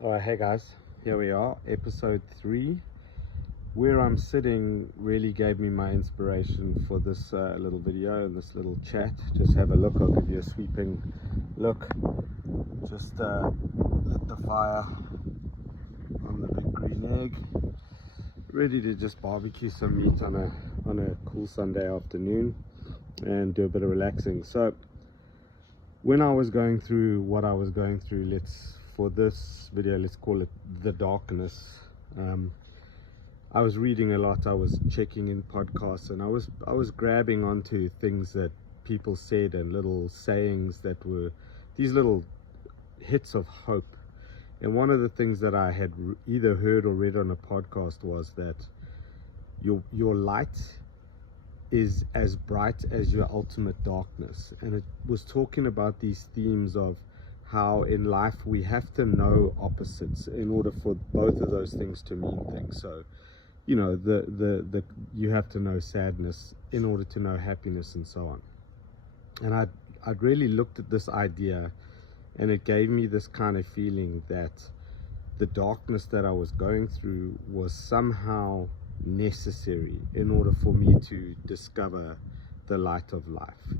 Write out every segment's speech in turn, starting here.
Alright, hey guys, here we are, episode 3. Where I'm sitting really gave me my inspiration for this little video, this little chat. Just have a look, I'll give you a sweeping look. Just lit the fire on the big green egg. Ready to just barbecue some meat on a cool Sunday afternoon and do a bit of relaxing. So when I was going through what I was going through, for this video, let's call it the darkness. I was reading a lot, I was checking in podcasts, and I was grabbing onto things that people said and little sayings that were these little hits of hope. And one of the things that I had either heard or read on a podcast was that your light is as bright as your ultimate darkness. And it was talking about these themes of how in life we have to know opposites in order for both of those things to mean things. So, you know, you have to know sadness in order to know happiness, and so on. And I'd really looked at this idea, and it gave me this kind of feeling that the darkness that I was going through was somehow necessary in order for me to discover the light of life.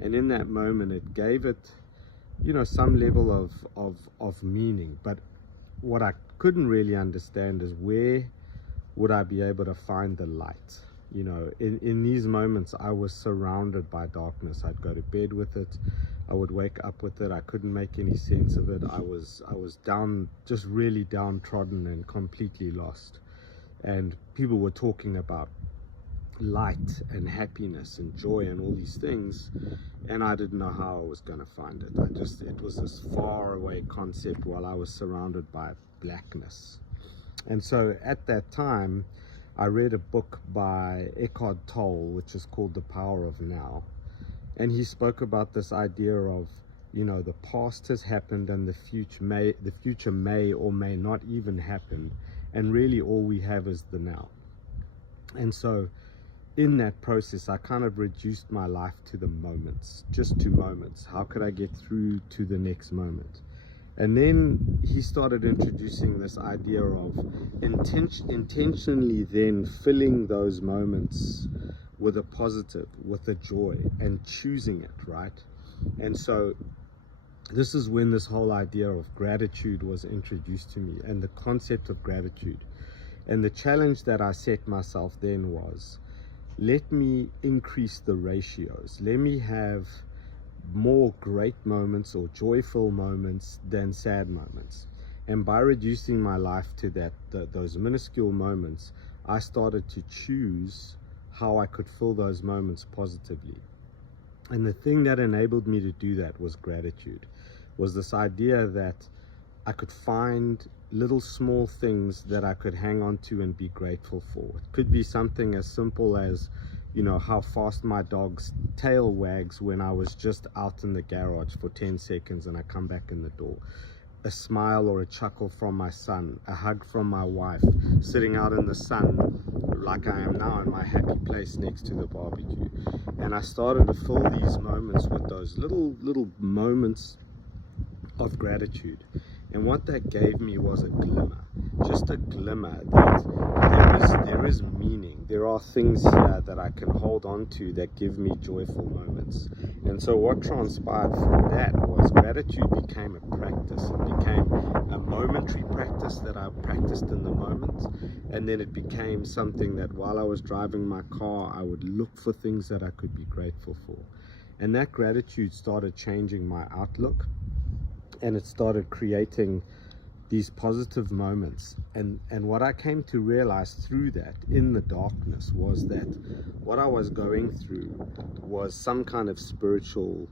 And in that moment, it gave it, you know, some level of meaning. But what I couldn't really understand is where would I be able to find the light? You know, in these moments I was surrounded by darkness. I'd go to bed with it, I would wake up with it, I couldn't make any sense of it. I was down, just really downtrodden and completely lost. And people were talking about light and happiness and joy and all these things, and I didn't know how I was going to find it. It was this far away concept while I was surrounded by blackness. And so at that time I read a book by Eckhart Tolle, which is called The Power of Now. And he spoke about this idea of, you know, the past has happened and the future may or may not even happen, and really all we have is the now. And so in that process, I kind of reduced my life to the moments, just to moments. How could I get through to the next moment? And then he started introducing this idea of intentionally then filling those moments with a positive, with a joy, and choosing it, right? And so this is when this whole idea of gratitude was introduced to me, and the concept of gratitude. And the challenge that I set myself then was, let me increase the ratios. Let me have more great moments or joyful moments than sad moments. And by reducing my life to those minuscule moments, I started to choose how I could fill those moments positively. And the thing that enabled me to do that was gratitude. Was this idea that I could find little small things that I could hang on to and be grateful for. It could be something as simple as, you know, how fast my dog's tail wags when I was just out in the garage for 10 seconds and I come back in the door. A smile or a chuckle from my son, a hug from my wife, sitting out in the sun like I am now in my happy place next to the barbecue. And I started to fill these moments with those little moments of gratitude. And what that gave me was a glimmer, just a glimmer that there is meaning. There are things here that I can hold on to that give me joyful moments. And so what transpired from that was gratitude became a practice. It became a momentary practice that I practiced in the moment. And then it became something that while I was driving my car, I would look for things that I could be grateful for. And that gratitude started changing my outlook. And it started creating these positive moments. And what I came to realize through that in the darkness was that what I was going through was some kind of spiritual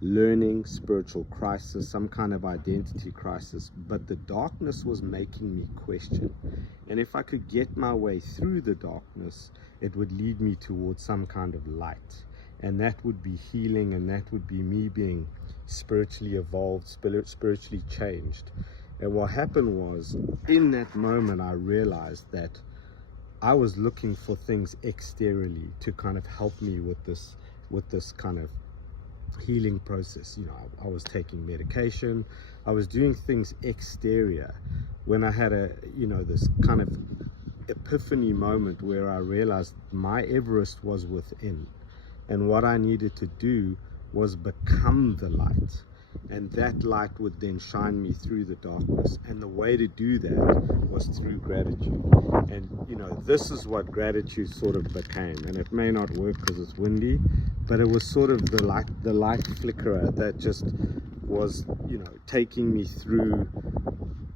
learning, spiritual crisis, some kind of identity crisis. But the darkness was making me question. And if I could get my way through the darkness, it would lead me towards some kind of light. And that would be healing, and that would be me being spiritually evolved, spiritually changed. And what happened was, in that moment, I realized that I was looking for things exteriorly to kind of help me with this kind of healing process. You know, I was taking medication, I was doing things exterior, when I had this kind of epiphany moment where I realized my Everest was within, and what I needed to do was become the light, and that light would then shine me through the darkness. And the way to do that was through gratitude. And this is what gratitude sort of became. And it may not work because it's windy, but it was sort of the light flickerer that just was taking me through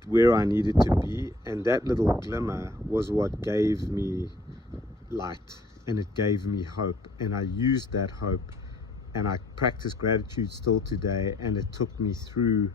where I needed to be. And that little glimmer was what gave me light, and it gave me hope. And I used that hope, and I practice gratitude still today, and it took me through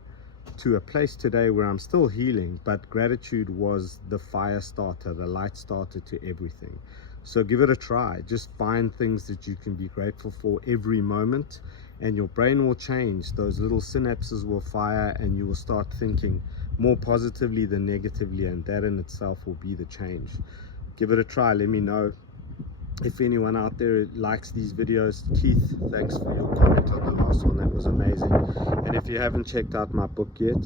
to a place today where I'm still healing, but gratitude was the fire starter, the light starter to everything. So give it a try. Just find things that you can be grateful for every moment, and your brain will change. Those little synapses will fire, and you will start thinking more positively than negatively, and that in itself will be the change. Give it a try. Let me know if anyone out there likes these videos. Keith, thanks for your comment on the last one. That was amazing. And if you haven't checked out my book yet,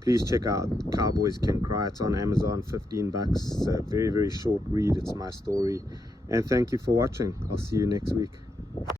please check out Cowboys Can Cry. It's on Amazon, $15. It's a very, very short read. It's my story. And thank you for watching. I'll see you next week.